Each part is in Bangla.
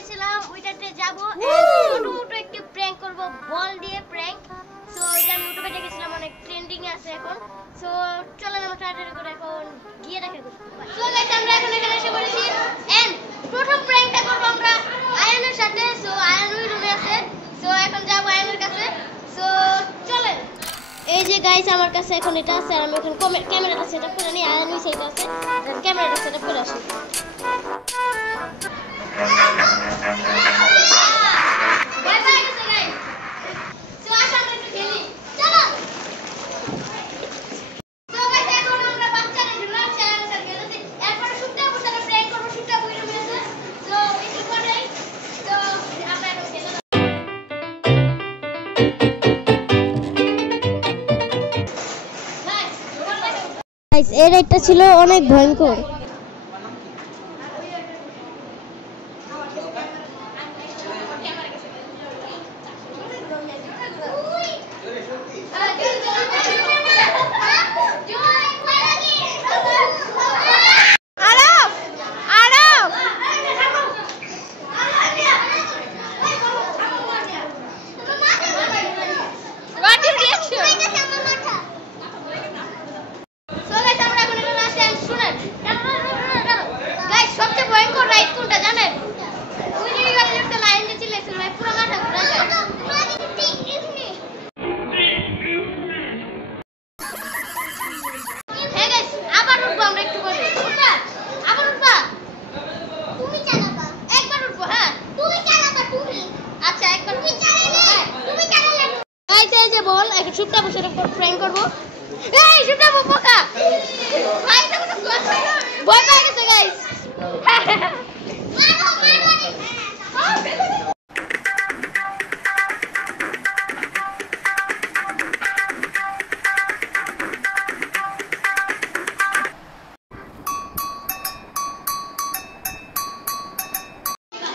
গেছিলাম ওইটাতে যাব ছোট মোটো একটু প্র্যাঙ্ক করব বল দিয়ে প্র্যাঙ্ক। সো এটা আমি ইউটিউবে দেখেছিলাম, অনেক ট্রেন্ডিং এ আছে এখন। সো চলেন আমরা তাড়াতাড়ি করে এখন গিয়ে দেখা করি। সো গাইস আমরা এখন এখানে এসে পড়েছি এন্ড প্রথম প্র্যাঙ্কটা করব আমরা আয়ানের সাথে। সো আয়ান ওই রুমে আছে। সো এখন যাব আয়ানের কাছে। সো চলেন। এই যে গাইস আমার কাছে এখন এটা আছে, আর আমি এখন ক্যামেরাটা সেটআপ করে নিই। আয়ান ওই সাইডে আছে, ক্যামেরাটা সেটআপ করে আসি। বাই বাই গেছে গাইস। সো আসো আমরা একটু খেলি, চলো। সো গাইস এখন আমরা বাচ্চাদের জন্য চ্যালেঞ্জ আছে, এরপর শুটটা বসানো প্র্যাঙ্ক করব। শুটটা বইরে নিয়েছে। সো একটু পরে তো আমরা এখন খেলা। গাইস এই রাইডটা ছিল অনেক ভয়ঙ্কর। বল একটা শুটটা বসে প্র্যাঙ্ক করব। এই শুটটা বোকা ভাই তো কোনো কথা না, ভয় পেয়ে গেছে গাইস। মারো মারো।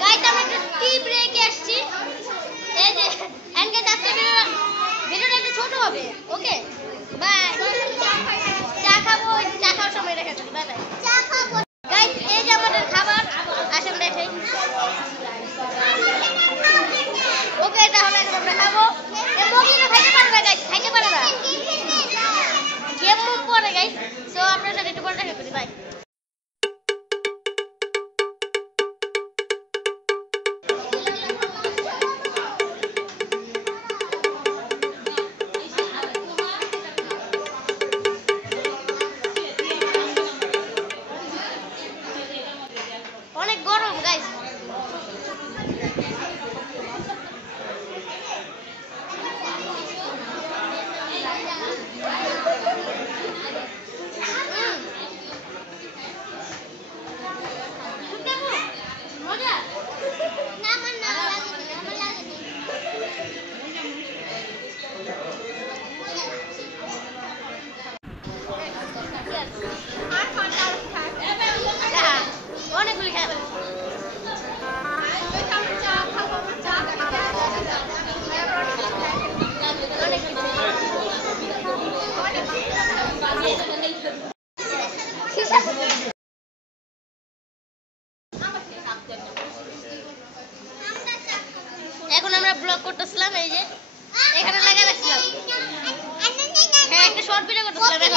গাইস আমরা একটা টি ব্রেকে আসছি। এই যে এন্ড গাইস আজকে ভিডিওটা একটু ছোট হবে। Okay bye. চা খাবো, চা খাওয়ার সময় দেখা যাবে। Bye bye. চা খাবো গাইস। এই যে আমাদের খাবার, আসেন দেখাই। ওকে তাহলে আমরা খাবো। এই মুরগিটা খাইতে পারবে গাইস, খাইতে পারবে গেম মুভ পরে গাইস। সো আপনার সাথে একটু পরে দেখা করি। বাই। অনেক গরম গাইস। অনেকগুলি খাবে। এখন আমরা ব্লগ করতেছিলাম, এই যে এখানে লাগা রাখছিলাম। হ্যাঁ একটা শর্ট ভিডিও করতেছিলাম।